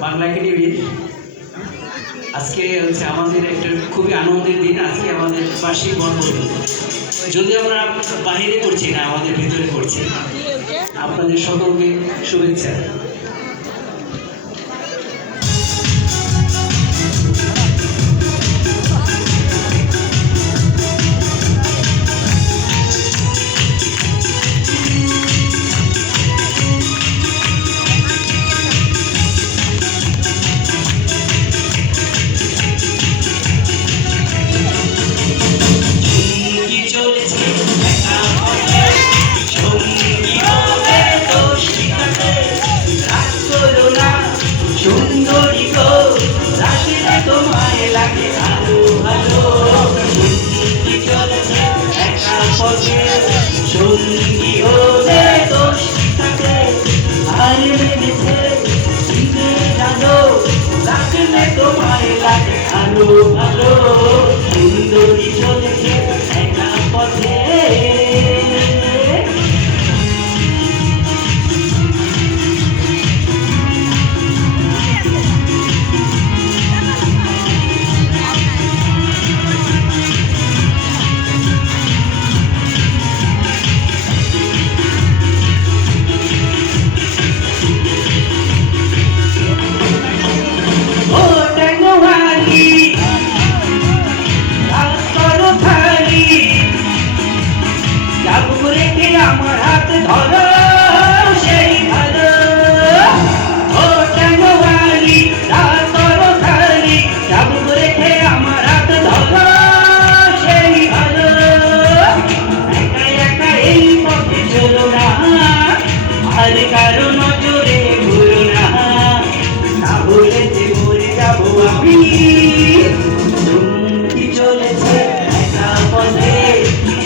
বাংলা একাডেমির আজকে হচ্ছে আমাদের একটা খুবই আনন্দের দিন। আজকে আমাদের বার্ষিক বনভোজন, যদি আমরা বাহিরে করছি না, আমাদের ভিতরে করছি। আপনাদের সকলকে শুভেচ্ছা। সুন্দরী গো, রাতে তোমায় লাগে ভালো ভালো, সঙ্গী চলেছে একা পথে, সঙ্গী হলে দোষ থাকে, আর মেরেছে দিনের আলো, রাখলে তোমায় লাগে ভালো ভালো, সুন্দরী চলেছে একা পথে। আমার হাত ধরো সেই ভালো, ও টাঙ্গওয়ালি রাত করো খালি, চাবুক রেখে আমার হাত ধরো সেই ভালো, একা একা এই পথে চলো না, আর কারো নজরে ঘুরো না, তাহলে যে মরে যাবো আমি। সঙ্গী চলেছে একা পথে,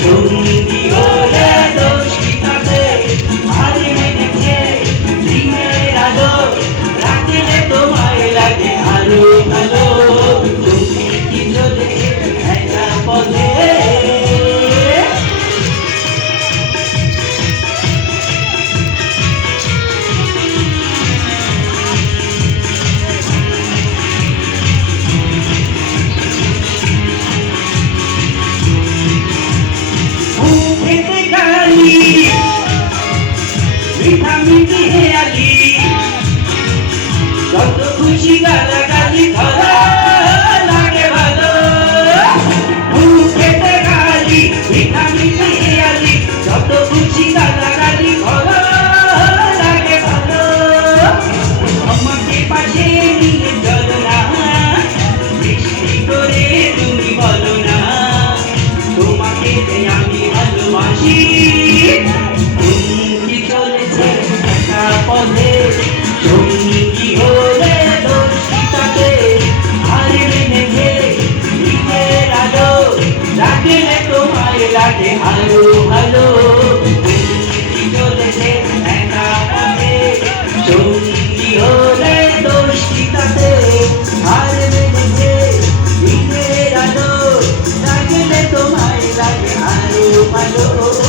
সঙ্গী হলে দোষ কি থাকে, আর মেনেছে দিনের আলো, রাখলে তোমায় লাগে ভালো ভালো, সঙ্গী চলেছে একা পথে। মিঠামিঠি হেয়ালি, যত খুশি গালাগালি ধরা লাগে ভালো, মুখেতে গালি মিঠামিঠি হেয়ালি, যত খুশি গালাগালি ধরা লাগে ভালো, আমাকে পাশে নিয়ে চলো না, বৃষ্টি করে তুমি বলো না, তোমাকে যে আমি ভালোবাসি। সঙ্গী চলেছে একা পথে, সঙ্গী হলে দোষ কি থাকে, আর মেনেছে দিনের আলো, রাখলে তোমায় লাগে ভালো ভালো, সঙ্গী চলেছে একা পথে, সঙ্গী হলে দোষ কি থাকে, আর মেনেছে দিনের আলো, রাখলে তোমায় লাগে ভালো ভালো।